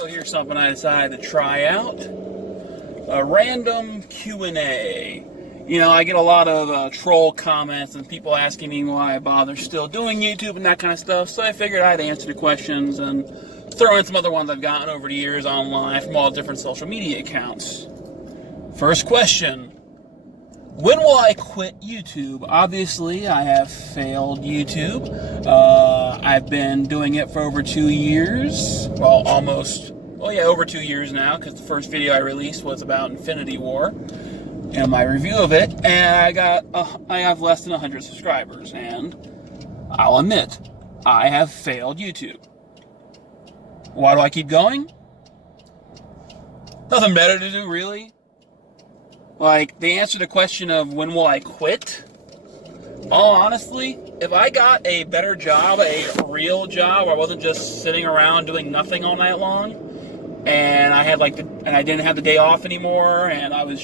So here's something I decided to try out. A random Q&A. You know, I get a lot of troll comments and people asking me why I bother still doing YouTube and that kind of stuff. So I figured I'd answer the questions and throw in some other ones I've gotten over the years online from all different social media accounts. First question. When will I quit YouTube? Obviously, I have failed YouTube. I've been doing it for over 2 years. Well, over 2 years now, because the first video I released was about Infinity War and my review of it, and I have less than 100 subscribers, and I'll admit, I have failed YouTube. Why do I keep going? Nothing better to do, really. Like, the answer to the question of when will I quit? Well, honestly, if I got a better job, a real job, where I wasn't just sitting around doing nothing all night long, and I didn't have the day off anymore, and I wasn't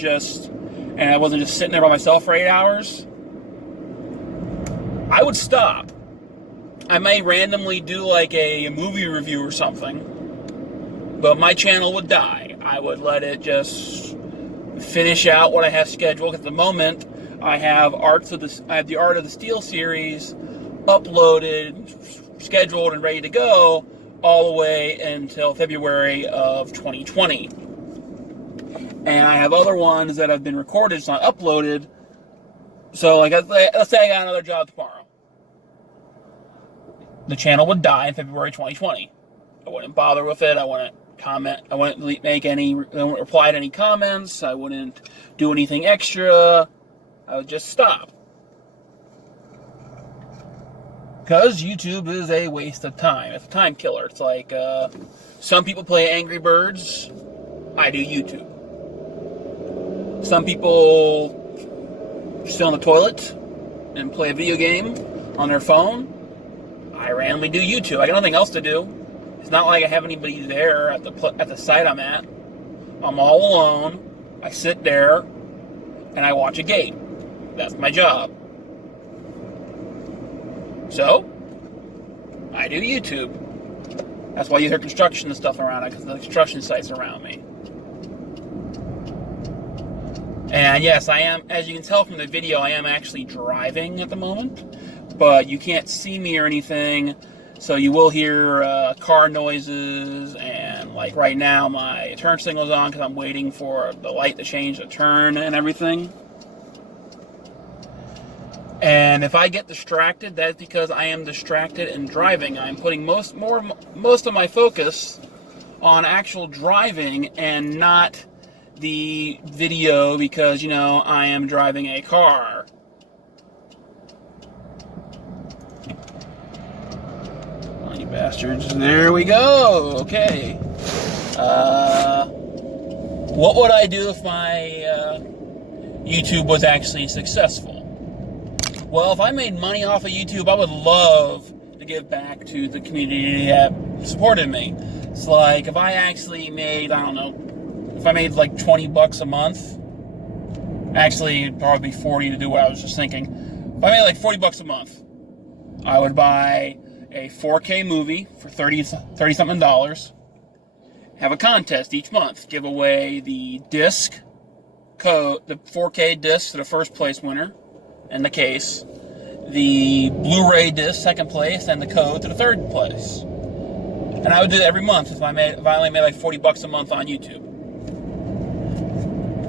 just sitting there by myself for 8 hours, I would stop. I may randomly do like a movie review or something, but my channel would die. I would let it just finish out what I have scheduled. At the moment, I have the Art of the Steel series uploaded, scheduled, and ready to go all the way until February of 2020. And I have other ones that have been recorded, it's not uploaded. So, like, let's say I got another job tomorrow. The channel would die in February 2020. I wouldn't bother with it. I wouldn't comment. I wouldn't reply to any comments. I wouldn't do anything extra. I would just stop. Because YouTube is a waste of time. It's a time killer. It's like some people play Angry Birds. I do YouTube. Some people sit on the toilet and play a video game on their phone. I randomly do YouTube. I got nothing else to do. It's not like I have anybody there at the site I'm at. I'm all alone. I sit there and I watch a game. That's my job. So, I do YouTube. That's why you hear construction and stuff around it, because the construction sites around me. And yes, I am, as you can tell from the video, I am actually driving at the moment, but you can't see me or anything. So you will hear car noises, and like right now my turn signal's on because I'm waiting for the light to change the turn and everything. And if I get distracted, that's because I am distracted and driving. I'm putting most of my focus on actual driving and not the video because, you know, I am driving a car. You bastards. There we go. Okay. What would I do if my YouTube was actually successful? Well, if I made money off of YouTube, I would love to give back to the community that supported me. It's like, if I actually made, I don't know, if I made like 20 bucks a month, actually, it'd probably be 40 to do what I was just thinking. If I made like 40 bucks a month, I would buy a 4K movie for $30-something, have a contest each month, give away the disc code, the 4K disc to the first place winner, and the case, the Blu-ray disc second place, and the code to the third place. And I would do that every month if I only made like 40 bucks a month on YouTube.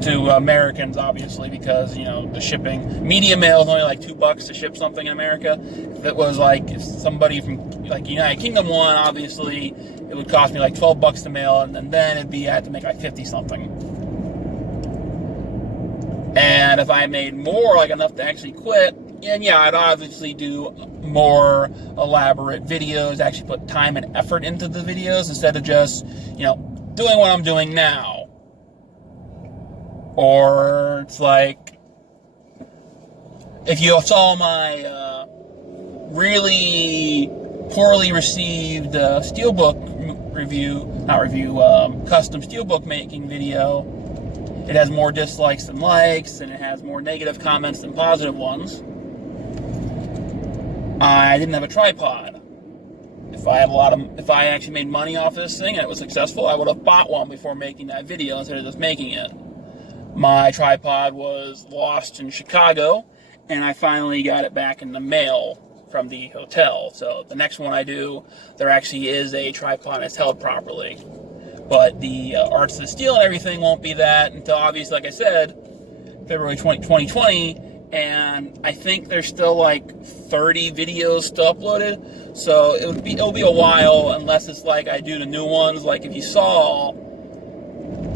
To Americans, obviously, because, you know, the shipping. Media mail is only like $2 to ship something in America. If it was like, if somebody from like United Kingdom won, obviously, it would cost me like $12 to mail, and then I had to make like 50 something. And if I made more, like enough to actually quit, and yeah, I'd obviously do more elaborate videos, actually put time and effort into the videos instead of just, you know, doing what I'm doing now. Or it's like, if you saw my really poorly received Steelbook custom Steelbook making video, it has more dislikes than likes, and it has more negative comments than positive ones. I didn't have a tripod. If I actually made money off this thing and it was successful, I would have bought one before making that video instead of just making it. My tripod was lost in Chicago, and I finally got it back in the mail from the hotel. So the next one I do, there actually is a tripod and it's held properly. But the Arts of the Steel and everything won't be that until, obviously, like I said, February 2020, and I think there's still like 30 videos still uploaded, so it'll be a while unless it's like I do the new ones. Like if you saw,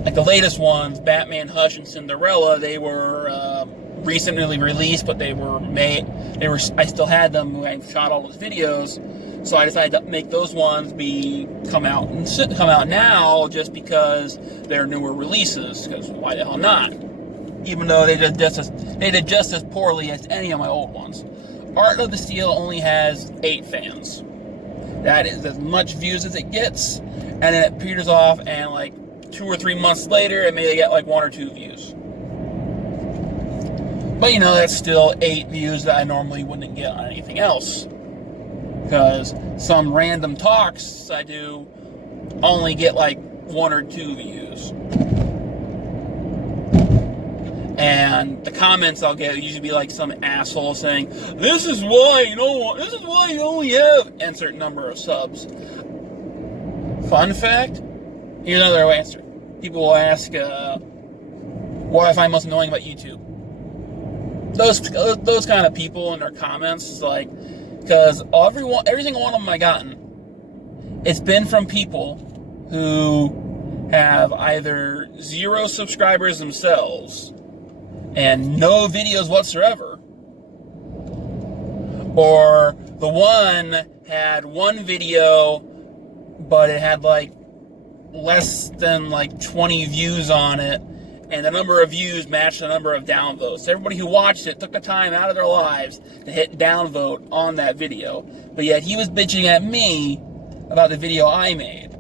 like the latest ones, Batman, Hush, and Cinderella, they were recently released, but I still had them when I shot all those videos, so I decided to make those ones come out now just because they're newer releases, because why the hell not? Even though they did just as poorly as any of my old ones. Art of the Steel only has 8 fans. That is as much views as it gets, and then it peters off, and like 2 or 3 months later, it may get like 1 or 2 views. But that's still 8 views that I normally wouldn't get on anything else. Because some random talks I do only get like 1 or 2 views. And the comments I'll get usually be like some asshole saying, this is why you only have a certain number of subs. Fun fact, here's another answer. People will ask, what I find most annoying about YouTube. Those kind of people in their comments, like, because every single one of them I gotten, it's been from people who have either 0 subscribers themselves and no videos whatsoever, or the one had 1 video, but it had like less than like 20 views on it, and the number of views matched the number of downvotes. Everybody who watched it took the time out of their lives to hit downvote on that video, but yet he was bitching at me about the video I made.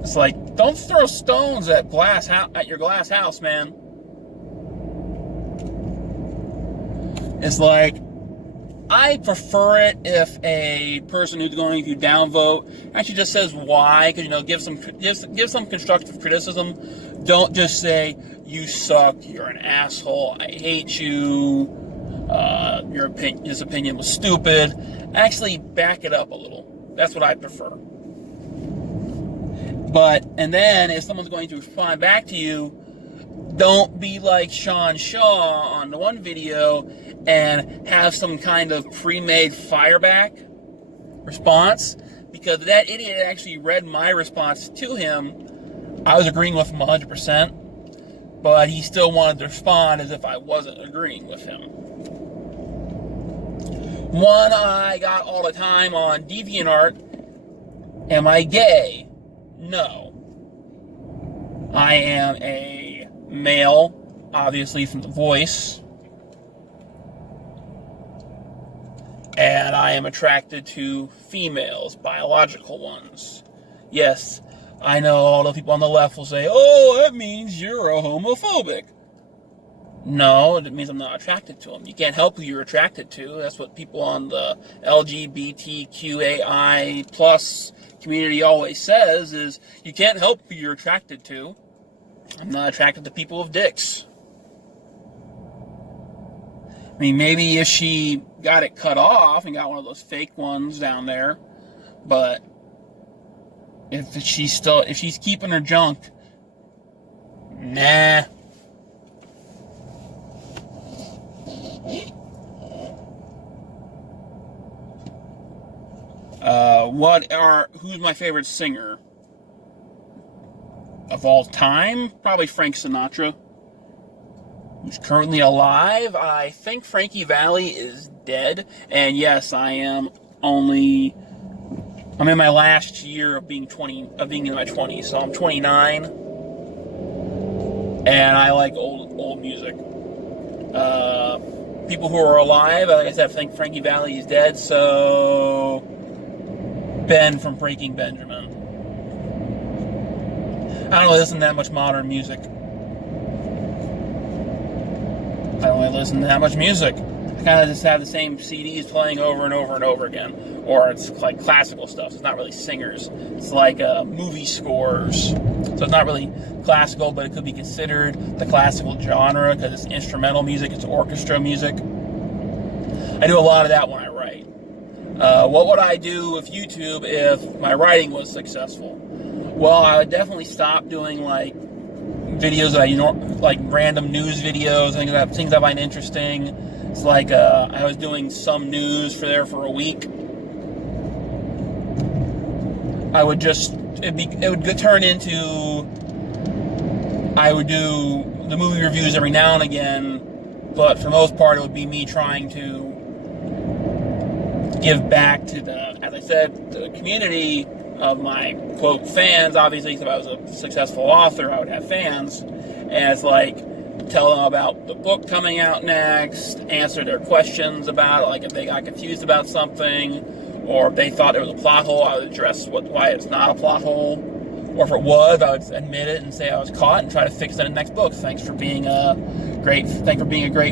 It's like, don't throw stones at your glass house, man. It's like, I prefer it if a person who's going to downvote actually just says why, because give some constructive criticism. Don't just say you suck, you're an asshole, I hate you, his opinion was stupid. Actually, back it up a little. That's what I prefer. And then if someone's going to respond back to you, don't be like Sean Shaw on the one video and have some kind of pre-made fireback response, because that idiot actually read my response to him. I was agreeing with him 100%, but he still wanted to respond as if I wasn't agreeing with him. One I got all the time on DeviantArt, am I gay? No. I am a male, obviously from the voice, and I am attracted to females, biological ones. Yes, I know all the people on the left will say, oh, that means you're a homophobic. No, it means I'm not attracted to them. You can't help who you're attracted to. That's what people on the LGBTQAI plus community always says, is you can't help who you're attracted to. I'm not attracted to people with dicks. I mean, maybe if she got it cut off and got one of those fake ones down there, but if she's keeping her junk, nah. Who's my favorite singer of all time? Probably Frank Sinatra, who's currently alive. I think Frankie Valli is dead, and yes, I'm in my last year of being in my 20s, so I'm 29, and I like old music. People who are alive, like I said, I think Frankie Valli is dead, so Ben from Breaking Benjamin. I don't listen to that much modern music. I don't really listen to that much music. I kind of just have the same CDs playing over and over and over again. or it's like classical stuff. So it's not really singers. It's like movie scores. So it's not really classical, but it could be considered the classical genre because it's instrumental music, it's orchestra music. I do a lot of that when I write. What would I do with YouTube if my writing was successful? Well, I would definitely stop doing like videos that like random news videos, things I find interesting. It's like I was doing some news for a week. I would just it would turn into I would do the movie reviews every now and again, but for the most part it would be me trying to give back to as I said, the community of my, quote, fans. Obviously, if I was a successful author, I would have fans. And it's like, tell them about the book coming out next, answer their questions about it, like if they got confused about something, or if they thought there was a plot hole, I would address why it's not a plot hole. Or if it was, I would admit it and say I was caught and try to fix it in the next book. Thanks for being a great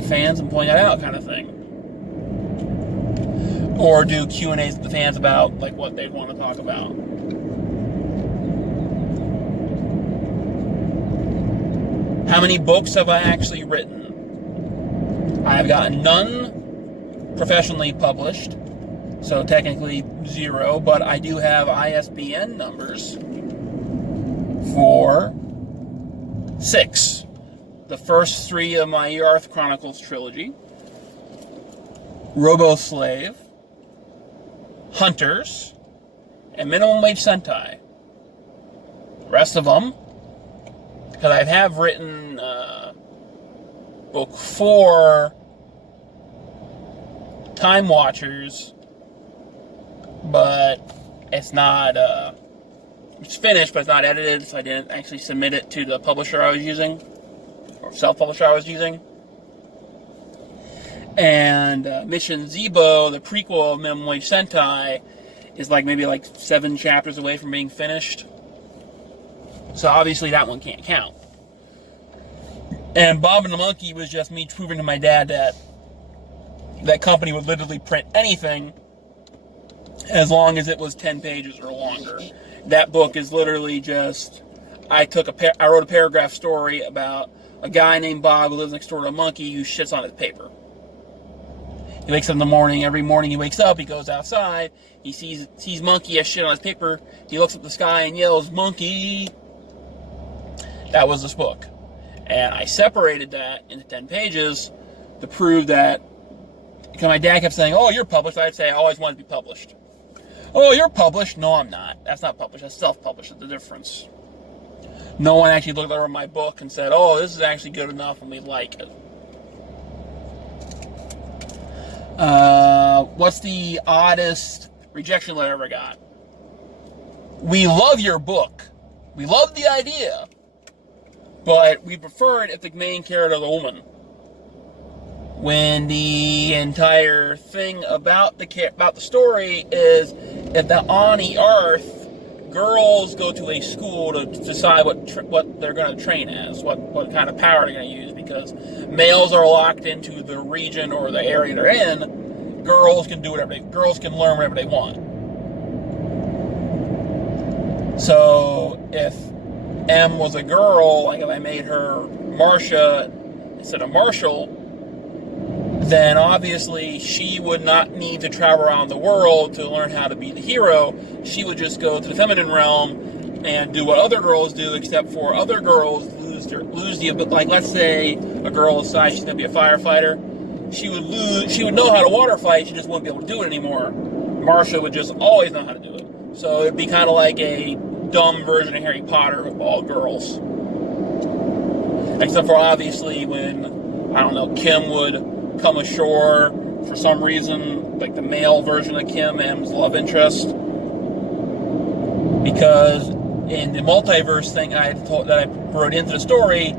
fans and pointing that out, kind of thing. Or do Q&As with the fans about like what they'd want to talk about. How many books have I actually written? I have gotten none professionally published, so technically 0, but I do have ISBN numbers for 6. The first 3 of my Earth Chronicles trilogy, Robo-Slave, Hunters, and Minimum Wage Sentai. The rest of them, because I have written book 4, Time Watchers, but it's not, it's finished, but it's not edited, so I didn't actually submit it to the publisher I was using, or self-publisher I was using. And Mission Zebo, the prequel of Minimum Wage Sentai, is maybe 7 chapters away from being finished. So obviously that one can't count. And Bob and the Monkey was just me proving to my dad that that company would literally print anything as long as it was 10 pages or longer. That book is literally just, I wrote a paragraph story about a guy named Bob who lives next door to a monkey who shits on his paper. He wakes up in the morning. Every morning he wakes up, he goes outside, he sees monkey has shit on his paper, he looks at the sky and yells, "Monkey!" That was this book. And I separated that into 10 pages to prove that, because my dad kept saying, "Oh, you're published." I'd say, "I always wanted to be published." "Oh, you're published." "No, I'm not. That's not published. That's self-published. That's the difference." No one actually looked over my book and said, "Oh, this is actually good enough and we like it." What's the oddest rejection letter I ever got? "We love your book. We love the idea, but we prefer it if the main character is a woman." When the entire thing about the story is, if on the Earth, girls go to a school to decide what they're going to train as, what kind of power they're going to use, because males are locked into the region or the area they're in. Girls can girls can learn whatever they want. So if M was a girl, like if I made her Marcia instead of Marshall, then obviously she would not need to travel around the world to learn how to be the hero. She would just go to the feminine realm and do what other girls do, except for other girls lose the ability. Like, let's say a girl decides she's going to be a firefighter. She would know how to water fight, she just wouldn't be able to do it anymore. Marcia would just always know how to do it. So it'd be kind of like a dumb version of Harry Potter with all girls. Except for obviously when, I don't know, Kim would come ashore for some reason, like the male version of Kim, M's love interest. Because in the multiverse thing that I wrote into the story,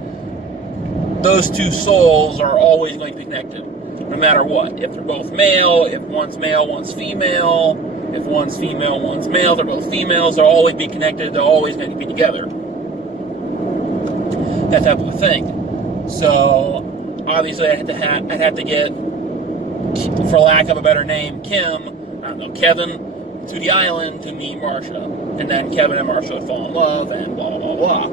those two souls are always going to be connected, no matter what. If they're both male, if one's male, one's female, if one's female, one's male, they're both females, they'll always be connected, they're always going to be together. That type of a thing. So, obviously I'd have to get, for lack of a better name, Kim, I don't know, Kevin, to the island to meet Marcia. And then Kevin and Marcia would fall in love, and blah, blah, blah.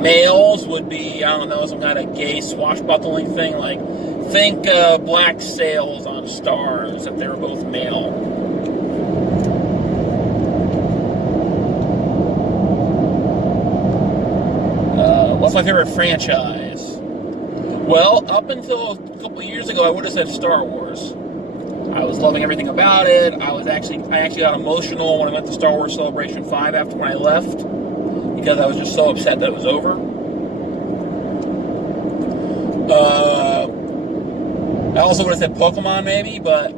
Males would be, I don't know, some kind of gay swashbuckling thing. Like, think black sails on stars if they were both male. What's my favorite franchise? Well, up until a couple years ago, I would have said Star Wars. I was loving everything about it. I actually got emotional when I went to Star Wars Celebration 5 after when I left, because I was just so upset that it was over. I also would have said Pokemon maybe, but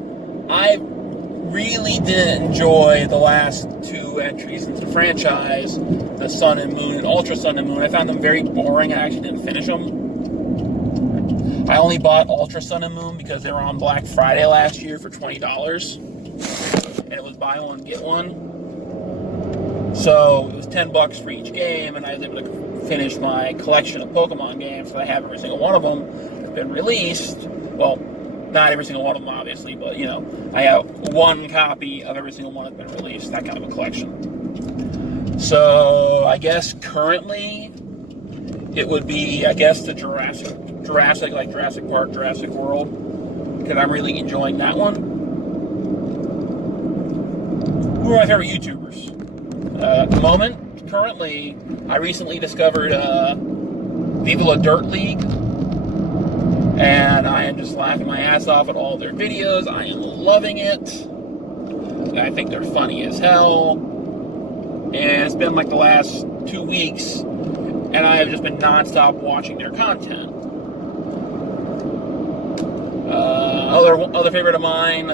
I really didn't enjoy the last two entries into the franchise, the Sun and Moon and Ultra Sun and Moon. I found them very boring. I actually didn't finish them. I only bought Ultra Sun and Moon because they were on Black Friday last year for $20. And it was buy one, get one. So it was $10 for each game, and I was able to finish my collection of Pokemon games. So I have every single one of them that's been released. Well, not every single one of them, obviously, but, you know, I have one copy of every single one that's been released, that kind of a collection. So, I guess currently, it would be, I guess, the Jurassic, like Jurassic Park, Jurassic World, because I'm really enjoying that one. Who are my favorite YouTubers? At the moment, currently, I recently discovered Viva La Dirt League. And I am just laughing my ass off at all their videos. I am loving it. I think they're funny as hell. And it's been like the last 2 weeks, and I have just been nonstop watching their content. Other favorite of mine,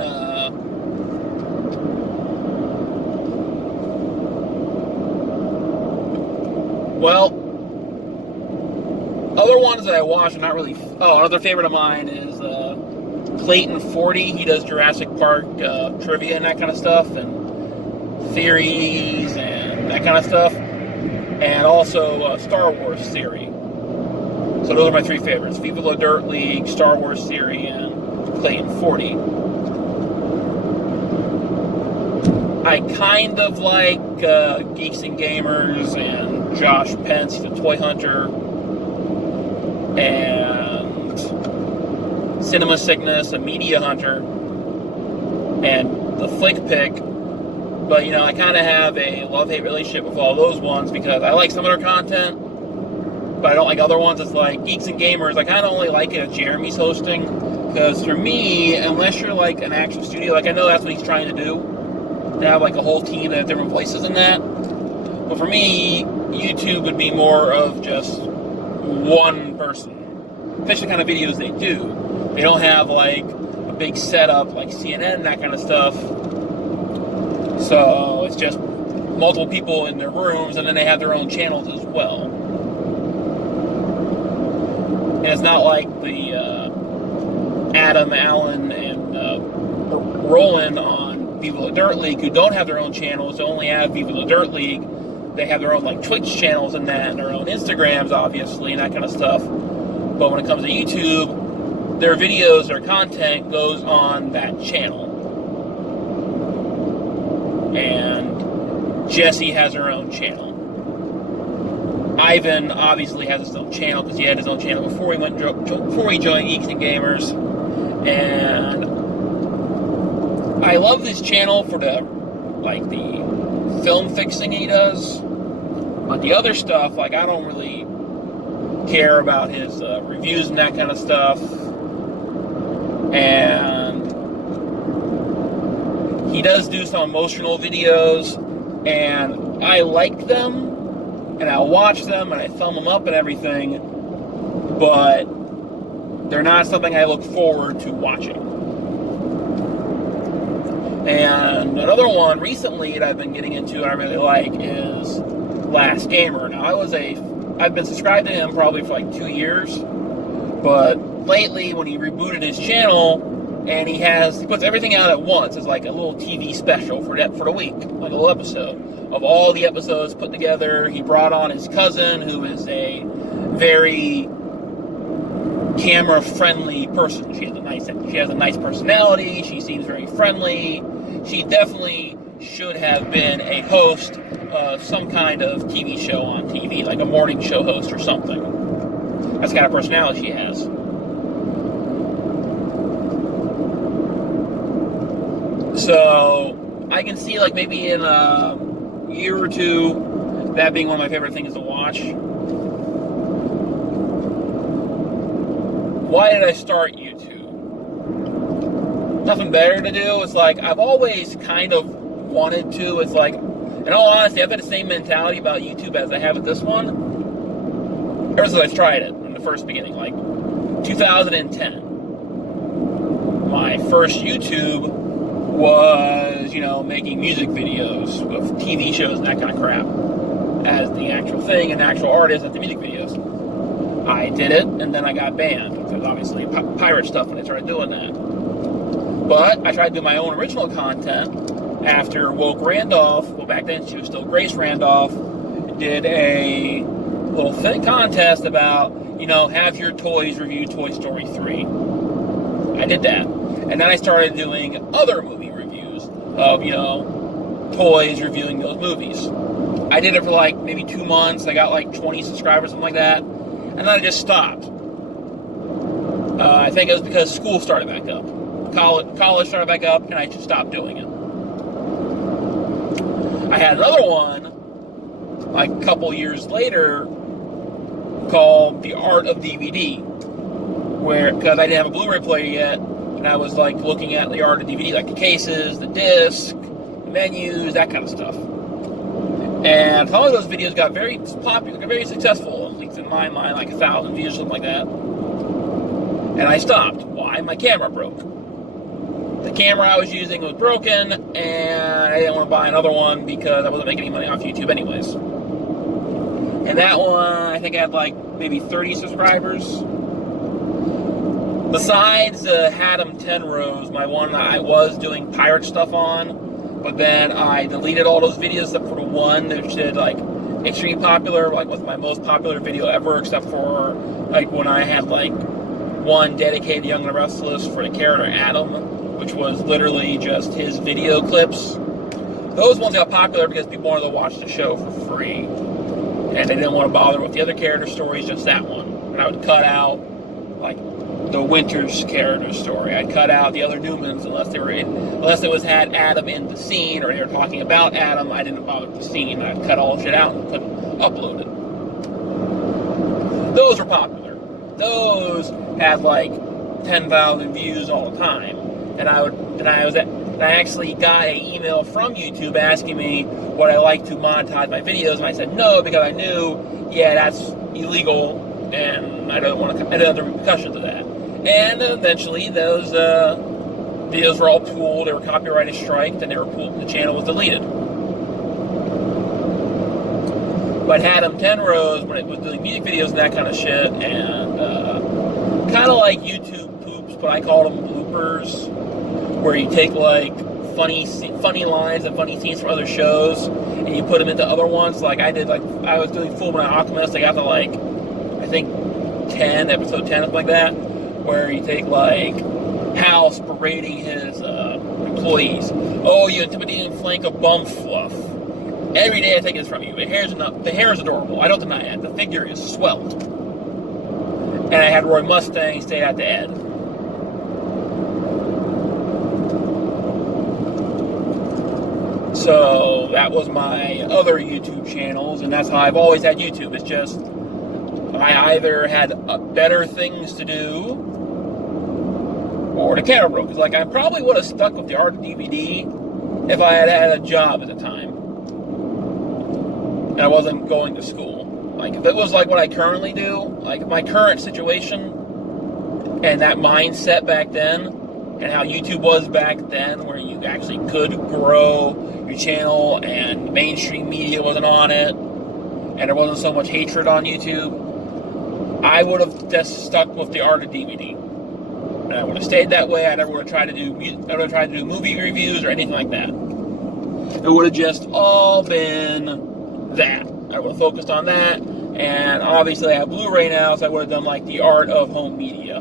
other ones that I watch are not really... another favorite of mine is Clayton40. He does Jurassic Park trivia and that kind of stuff, and theories and that kind of stuff. And also Star Wars theory. So those are my three favorites. Viva La Dirt League, Star Wars theory, and Clayton40. I kind of like Geeks and Gamers and Josh Pence, the Toy Hunter, and Cinema Sickness, a Media Hunter, and the Flick Pick. But, you know, I kind of have a love-hate relationship with all those ones because I like some of their content, but I don't like other ones. It's like Geeks and Gamers. I kind of only like it if Jeremy's hosting, because for me, unless you're like an actual studio, like I know that's what he's trying to do, to have like a whole team that have different voices in that. But for me, YouTube would be more of just one person, especially the kind of videos they do. They don't have like a big setup like CNN and that kind of stuff. So it's just multiple people in their rooms, and then they have their own channels as well. And it's not like the Adam, Allen, and Roland on Viva La Dirt League who don't have their own channels. They only have Viva La Dirt League. They have their own like Twitch channels and that, and their own Instagrams, obviously, and that kind of stuff. But when it comes to YouTube, their videos, their content goes on that channel. And Jesse has her own channel. Ivan obviously has his own channel because he had his own channel before he joined Geeks and Gamers. And I love this channel for the film fixing he does. But the other stuff, like, I don't really care about his reviews and that kind of stuff. And he does do some emotional videos, and I like them, and I watch them, and I thumb them up and everything, but they're not something I look forward to watching. And another one recently that I've been getting into and I really like is Last Gamer. Now, I've been subscribed to him probably for like 2 years, but lately when he rebooted his channel, and he puts everything out at once as like a little TV special for the week, like a little episode of all the episodes put together. He brought on his cousin, who is a very camera-friendly person. She has a nice personality. She seems very friendly. She definitely should have been a host of some kind of TV show on TV, like a morning show host or something. That's the kind of personality she has. So I can see, like, maybe in a year or two, that being one of my favorite things to watch. Why did I start YouTube? Nothing better to do. It's like, I've always kind of wanted to. It's like, in all honesty, I've had the same mentality about YouTube as I have with this one ever since I tried it in the first beginning, like 2010. My first YouTube was, making music videos of TV shows and that kind of crap as the actual thing, and the actual artist at the music videos. I did it, and then I got banned, because obviously pirate stuff when I started doing that. But I tried to do my own original content after Woke Randolph, well, back then she was still Grace Randolph, did a little contest about, have your toys review Toy Story 3. I did that. And then I started doing other movie reviews of, toys reviewing those movies. I did it for like maybe 2 months. I got like 20 subscribers, something like that. And then I just stopped. I think it was because school started back up. College started back up, and I just stopped doing it. I had another one, like a couple years later, called The Art of DVD, because I didn't have a Blu-ray player yet, and I was like looking at the art of DVD, like the cases, the disc, the menus, that kind of stuff. And some of those videos got very popular, very successful, at least in my mind, like 1,000 views, something like that. And I stopped. Why? My camera broke. The camera I was using was broken, and I didn't want to buy another one because I wasn't making any money off YouTube anyways. And that one, I think I had like maybe 30 subscribers. Besides Haddam Tenrose, my one that I was doing pirate stuff on, but then I deleted all those videos except for the one that did like extremely popular, like was my most popular video ever, except for like when I had like one dedicated to Young and the Restless for the character Adam, which was literally just his video clips. Those ones got popular because people wanted to watch the show for free, and they didn't want to bother with the other character stories, just that one. And I would cut out like the Winters character story. I'd cut out the other Newmans unless it had Adam in the scene or they were talking about Adam. I didn't bother with the scene. I'd cut all the shit out and couldn't upload it. Those were popular. Those had like 10,000 views all the time. And I actually got an email from YouTube asking me would I like to monetize my videos, and I said no because I knew, that's illegal, and I didn't have the repercussions of that. And eventually, those videos were all pulled. They were copyrighted striked, and they were pulled. And the channel was deleted. But Haddam Tenrose, when it was doing music videos and that kind of shit, and kind of like YouTube poops, but I call them bloopers, where you take like funny lines and funny scenes from other shows, and you put them into other ones. Like I did, like I was doing Full Metal Alchemist. I got to like I think episode 10, something like that, where you take like House berating his employees. Oh, you intimidating flank of bum fluff. Every day I take this from you. The hair is adorable. I don't deny it. The figure is svelte. And I had Roy Mustang stay at the end. So that was my other YouTube channels, and that's how I've always had YouTube. It's just I either had better things to do, or the camera broke. Because like I probably would have stuck with the art of DVD if I had had a job at the time, and I wasn't going to school. Like if it was like what I currently do, like my current situation, and that mindset back then, and how YouTube was back then, where you actually could grow your channel and mainstream media wasn't on it, and there wasn't so much hatred on YouTube, I would have just stuck with the art of DVD. And I would have stayed that way. I never would have tried to do movie reviews or anything like that. It would have just all been that. I would have focused on that, and And obviously I have Blu-ray now, so I would have done like the art of home media.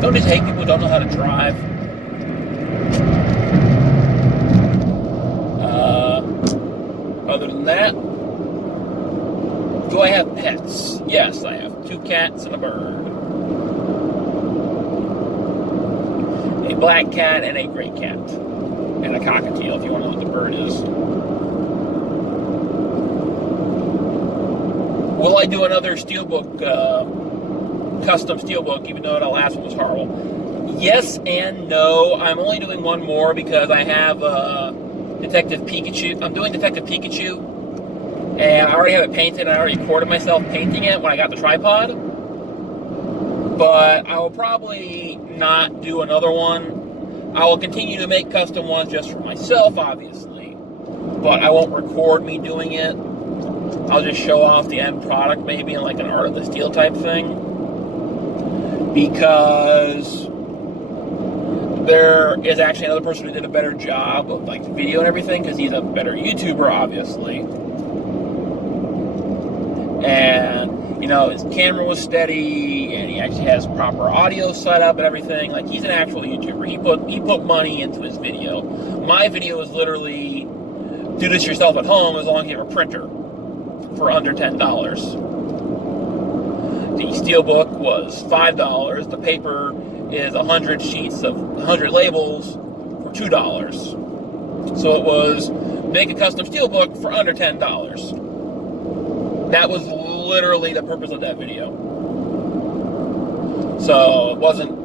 Don't just hate people who don't know how to drive. Other than that, do I have pets? Yes, I have 2 cats and a bird. A black cat and a gray cat. And a cockatiel, if you want to know what the bird is. Will I do another Steelbook, custom Steelbook, even though the last one was horrible? Yes and no. I'm only doing one more because I have Detective Pikachu. I'm doing Detective Pikachu, and I already have it painted. I already recorded myself painting it when I got the tripod. But I will probably not do another one. I will continue to make custom ones just for myself, obviously. But I won't record me doing it. I'll just show off the end product, maybe in like an Art of the Steel type thing. Because there is actually another person who did a better job of like video and everything, because he's a better YouTuber, obviously. And, you know, his camera was steady, and he actually has proper audio set up and everything. Like, he's an actual YouTuber. He put money into his video. My video is literally do this yourself at home as long as you have a printer for under $10. The Steelbook was $5. The paper is 100 sheets of 100 labels for $2. So it was make a custom Steelbook for under $10. That was literally the purpose of that video. So it wasn't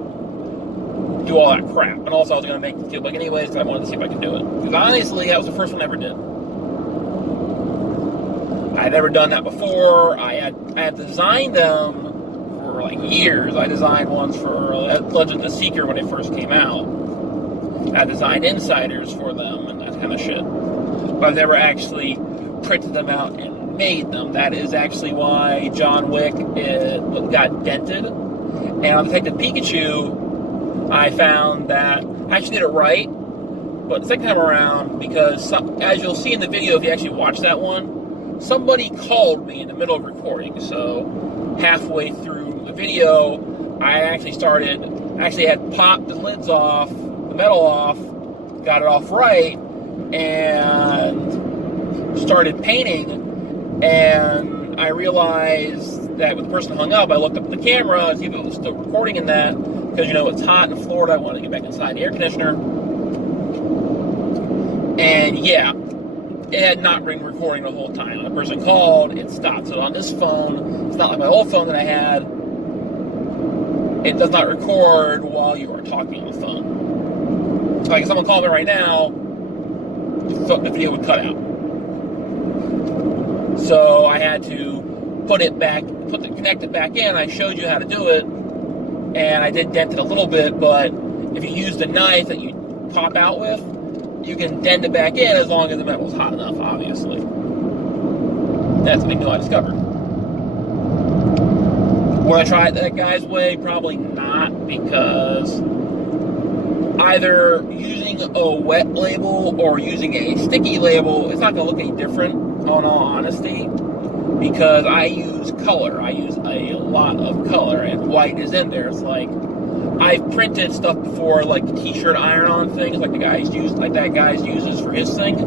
do all that crap. And also I was going to make the Steelbook anyways because I wanted to see if I could do it. Because honestly, that was the first one I ever did. I had never done that before. I had designed them for like years. I designed ones for Legend of Seeker when it first came out. I designed insiders for them and that kind of shit. But I've never actually printed them out and made them. That is actually why John Wick got dented. And on Detective Pikachu, I found that I actually did it right. But the second time around, because as you'll see in the video if you actually watch that one, somebody called me in the middle of recording, so halfway through the video, I actually had popped the lids off, the metal off, got it off right, and started painting, and I realized that when the person hung up, I looked up at the camera to see if it was still recording in that, because, you know, it's hot in Florida, I wanted to get back inside the air conditioner, and yeah, it had not been recording the whole time. When the person called, it stopped. So on this phone, it's not like my old phone that I had. It does not record while you are talking on the phone. Like if someone called me right now, the video would cut out. So I had to connect it back in. I showed you how to do it, and I did dent it a little bit. But if you use the knife that you pop out with, you can dent it back in as long as the metal's hot enough, obviously. That's something new I discovered. Would I try it that guy's way? Probably not, because either using a wet label or using a sticky label, it's not going to look any different, in all honesty, because I use color. I use a lot of color, and white is in there. It's like, I've printed stuff before, like the t-shirt iron-on things, like that guy uses for his thing.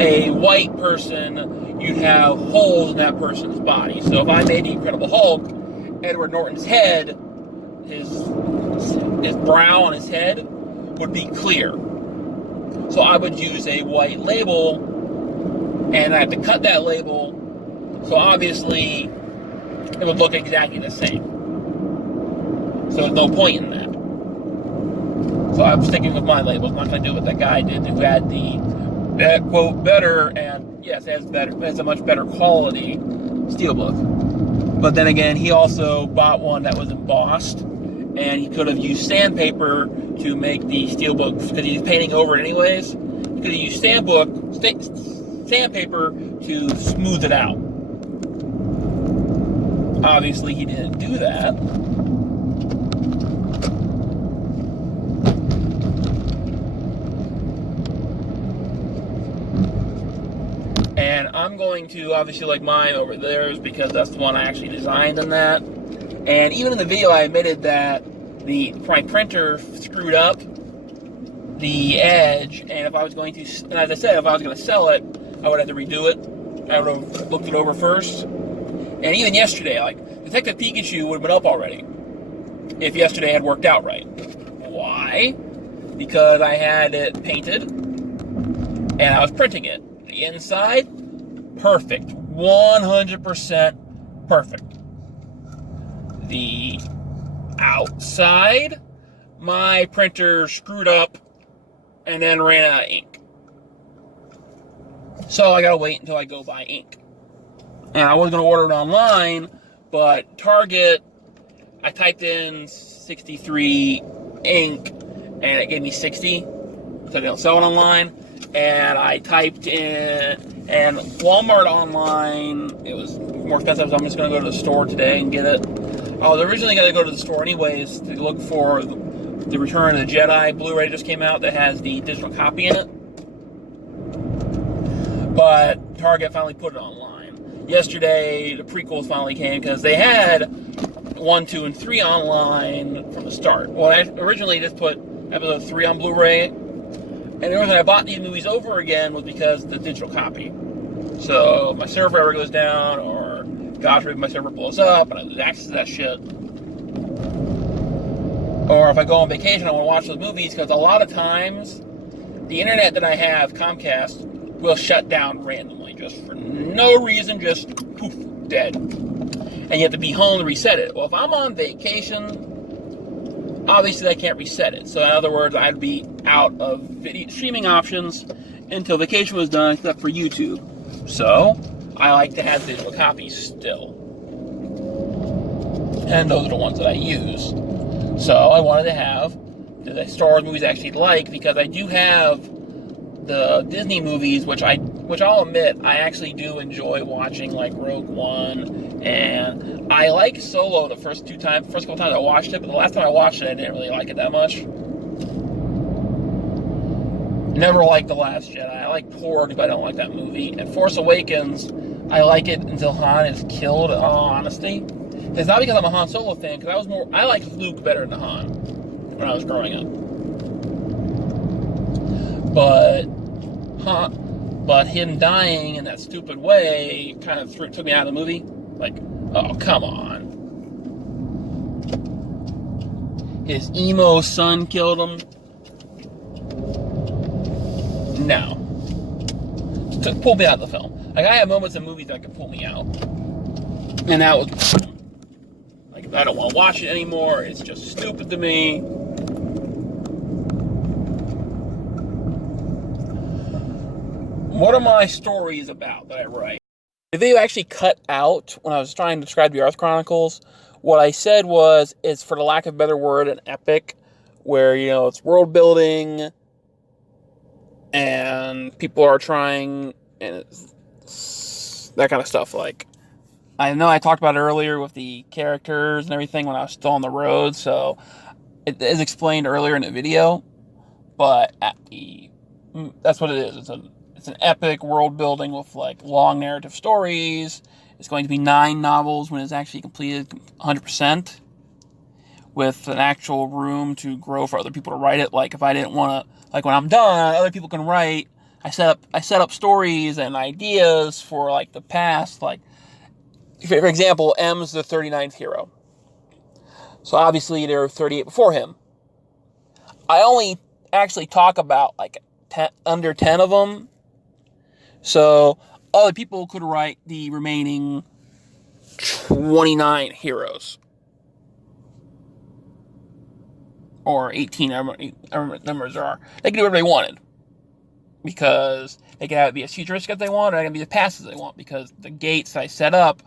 A white person, you'd have holes in that person's body. So if I made the Incredible Hulk, Edward Norton's head, his brow on his head would be clear. So I would use a white label, and I have to cut that label, so obviously it would look exactly the same. So there's no point in that. So I'm sticking with my labels. I'm not going to do what that guy did who had the, quote, better, and yes, it has a much better quality Steelbook. But then again, he also bought one that was embossed, and he could have used sandpaper to make the Steelbook, because he's painting over it anyways. He could have used sandpaper to smooth it out. Obviously, he didn't do that. I'm going to obviously like mine over theirs because that's the one I actually designed in that. And even in the video, I admitted that my printer screwed up the edge, and if I was going to, and as I said, if I was going to sell it, I would have to redo it. I would have looked it over first. And even yesterday, like, Detective Pikachu would have been up already if yesterday had worked out right. Why? Because I had it painted, and I was printing it. The inside, perfect. 100% perfect. The outside, my printer screwed up and then ran out of ink. So I gotta wait until I go buy ink. And I was gonna order it online, but Target, I typed in 63 ink and it gave me 60, so they don't sell it online. And I typed in, and Walmart online, it was more expensive, so I'm just gonna go to the store today and get it. I was originally gonna go to the store anyways to look for the Return of the Jedi Blu-ray just came out that has the digital copy in it. But Target finally put it online. Yesterday, the prequels finally came because they had 1, 2, and 3 online from the start. Well, I originally just put episode 3 on Blu-ray, and the reason I bought these movies over again was because of the digital copy. So my server ever goes down, or gosh, maybe my server blows up, and I lose access to that shit. Or if I go on vacation, I want to watch those movies, because a lot of times, the internet that I have, Comcast, will shut down randomly, just for no reason, just poof, dead. And you have to be home to reset it. Well, if I'm on vacation, obviously I can't reset it. So in other words, I'd be out of video streaming options until vacation was done, except for YouTube. So I like to have digital copies still. And those are the ones that I use. So I wanted to have the Star Wars movies I actually like, because I do have the Disney movies, which I'll admit I actually do enjoy watching, like Rogue One, and I like Solo the first couple times I watched it, but the last time I watched it I didn't really like it that much. Never liked The Last Jedi. I like Porg, but I don't like that movie. And Force Awakens, I like it until Han is killed, in all honesty. It's not because I'm a Han Solo fan, because I liked Luke better than Han when I was growing up. But him dying in that stupid way kind of took me out of the movie. Like, oh, come on. His emo son killed him. No. Pull me out of the film. Like, I have moments in movies that can pull me out. And that was... Like, I don't want to watch it anymore. It's just stupid to me. What are my stories about that I write? The video actually cut out when I was trying to describe the Arth Chronicles. What I said was, it's, for the lack of a better word, an epic, where, you know, it's world building, and people are trying, and it's that kind of stuff. Like, I know I talked about it earlier with the characters and everything when I was still on the road, so it is explained earlier in the video, but that's what it is. It's an epic world building with, like, long narrative stories. It's going to be 9 novels when it's actually completed 100%, with an actual room to grow for other people to write it. Like, if I didn't want to, like, when I'm done, other people can write. I set up stories and ideas for, like, the past. Like, for example, M's the 39th hero. So obviously there are 38 before him. I only actually talk about, like, under 10 of them. So other people could write the remaining 29 heroes. Or 18, I remember what numbers there are. They could do whatever they wanted. Because they could have it be as futuristic as they want, or they can be as past as they want. Because the gates I set up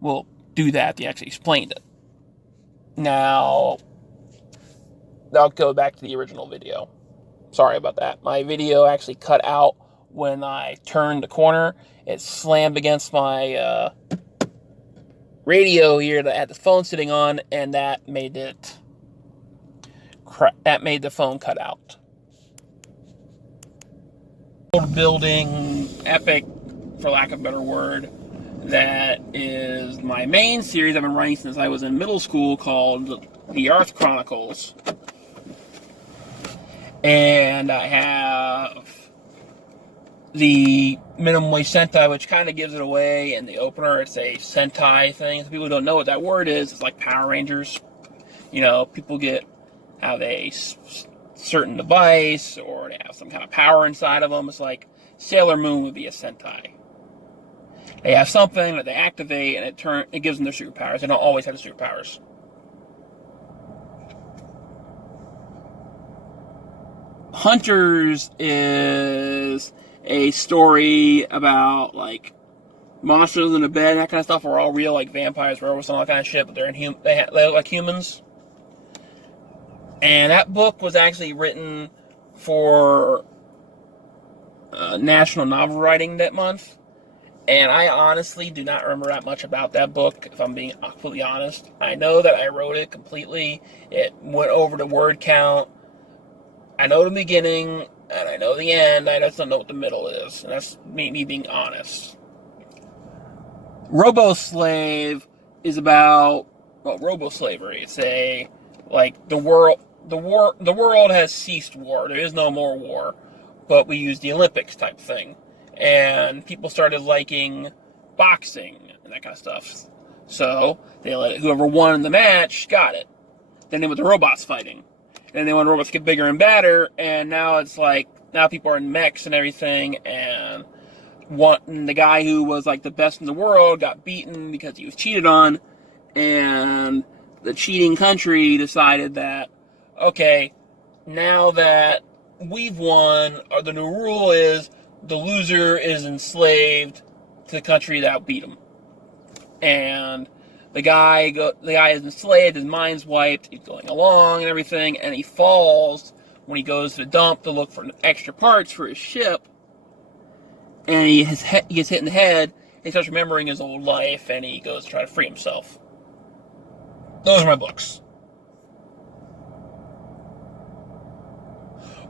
will do that. They actually explained it. Now, I'll go back to the original video. Sorry about that. My video actually cut out when I turned the corner. It slammed against my radio here that I had the phone sitting on, and that made the phone cut out. Building epic for lack of a better word, that is my main series I've been writing since I was in middle school, called The Arth Chronicles. And I have the Minimum Wage Sentai, which kind of gives it away in the opener. It's a Sentai thing. So people who don't know what that word is, it's like Power Rangers. You know, people have a certain device, or they have some kind of power inside of them. It's like Sailor Moon would be a Sentai. They have something that they activate, and it gives them their superpowers. They don't always have the superpowers. Hunters is a story about, like, monsters in the bed, that kind of stuff, are all real, like vampires, werewolves, and all that kind of shit, but they look like humans. And that book was actually written for National Novel Writing that month. And I honestly do not remember that much about that book, if I'm being completely honest. I know that I wrote it completely. It went over the word count. I know the beginning, and I know the end. I just don't know what the middle is. And that's me being honest. Robo-Slave is about, well, robo-slavery. It's the world has ceased war. There is no more war, but we use the Olympics type thing. And people started liking boxing and that kind of stuff. So they let whoever won the match got it. Then they went to robots fighting. And they want robots to get bigger and badder, and now it's like, now people are in mechs and everything, and the guy who was like the best in the world got beaten because he was cheated on, and the cheating country decided that, okay, now that we've won, the new rule is the loser is enslaved to the country that beat him. And the guy is enslaved, his mind's wiped, he's going along and everything, and he falls when he goes to the dump to look for extra parts for his ship, and he gets hit in the head, and he starts remembering his old life, and he goes to try to free himself. Those are my books.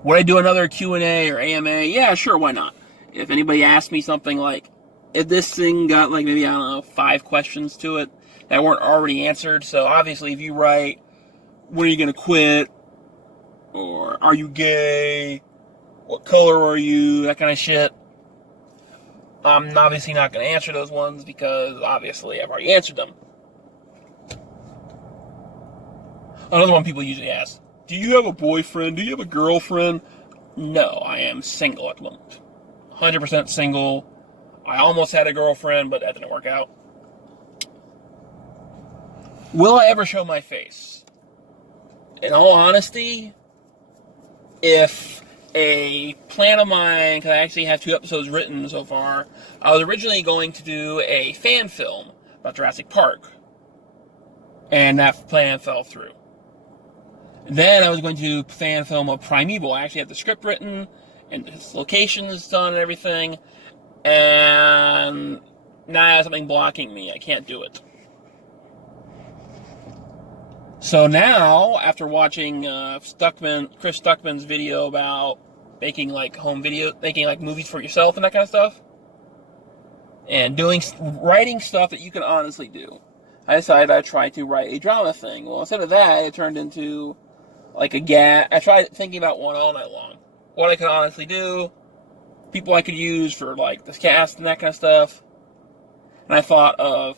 Would I do another Q&A or AMA? Yeah, sure, why not? If anybody asked me something like, if this thing got like maybe, I don't know, 5 questions to it that weren't already answered, so obviously if you write, when are you going to quit? Or, are you gay? What color are you? That kind of shit. I'm obviously not going to answer those ones because obviously I've already answered them. Another one people usually ask, do you have a boyfriend? Do you have a girlfriend? No, I am single at the moment. 100% single. I almost had a girlfriend, but that didn't work out. Will I ever show my face? In all honesty, if a plan of mine, because I actually have 2 episodes written so far, I was originally going to do a fan film about Jurassic Park. And that plan fell through. Then I was going to do fan film of Primeval. I actually had the script written, and its locations done and everything. And now I have something blocking me. I can't do it. So now, after watching Chris Stuckman's video about making like making like movies for yourself and that kind of stuff, and writing stuff that you can honestly do, I decided I'd try to write a drama thing. Well, instead of that, it turned into like a gag. I tried thinking about one all night long. What I could honestly do, people I could use for like the cast and that kind of stuff. And I thought of,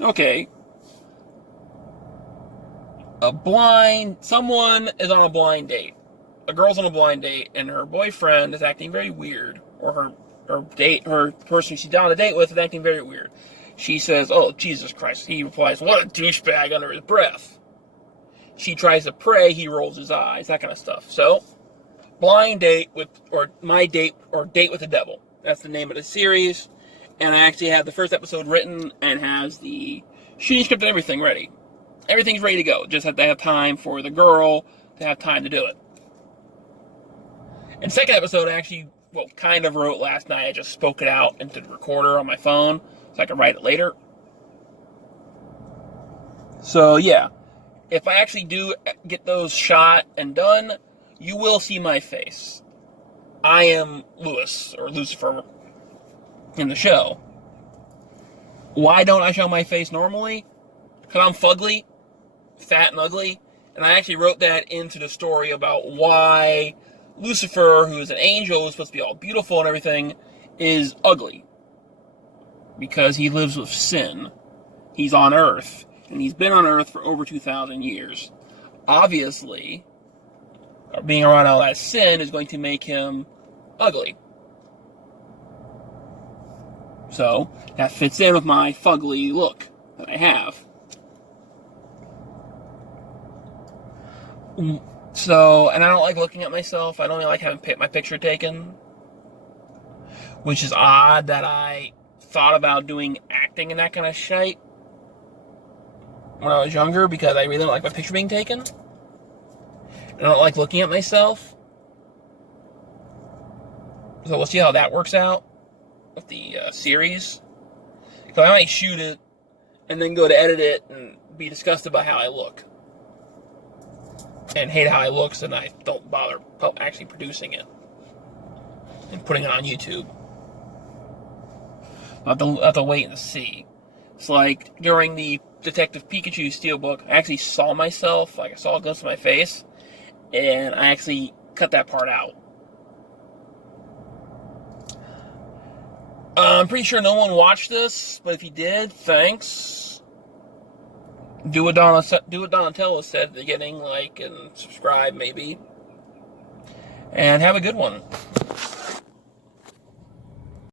okay, someone is on a blind date. A girl's on a blind date, and her boyfriend is acting very weird. Or her person she's down on a date with is acting very weird. She says, oh, Jesus Christ. He replies, what a douchebag, under his breath. She tries to pray, he rolls his eyes, that kind of stuff. So, blind date date with the devil. That's the name of the series. And I actually have the first episode written and has the shooting script and everything ready. Everything's ready to go. Just have to have time for the girl to have time to do it. And second episode, I actually, kind of wrote last night. I just spoke it out into the recorder on my phone so I could write it later. So, yeah. If I actually do get those shot and done, you will see my face. I am Lewis, or Lucifer. in the show. Why don't I show my face normally? Because I'm fugly, fat and ugly. And I actually wrote that into the story about why Lucifer, who is an angel, who's supposed to be all beautiful and everything, is ugly. Because he lives with sin. He's on Earth. And he's been on Earth for over 2,000 years. Obviously, being around all that sin is going to make him ugly. So, that fits in with my fugly look that I have. So, and I don't like looking at myself. I don't really like having my picture taken. Which is odd that I thought about doing acting and that kind of shit when I was younger, because I really don't like my picture being taken. And I don't like looking at myself. So we'll see how that works out with the series. So I might shoot it and then go to edit it and be disgusted about how I look. And hate how I look, so then I don't bother actually producing it and putting it on YouTube. I'll have to wait and see. It's like during the Detective Pikachu Steelbook, I actually saw myself, like I saw a glimpse of my face, and I actually cut that part out. I'm pretty sure no one watched this, but if you did, thanks. Do what Donatello said at the beginning, like and subscribe maybe. And have a good one.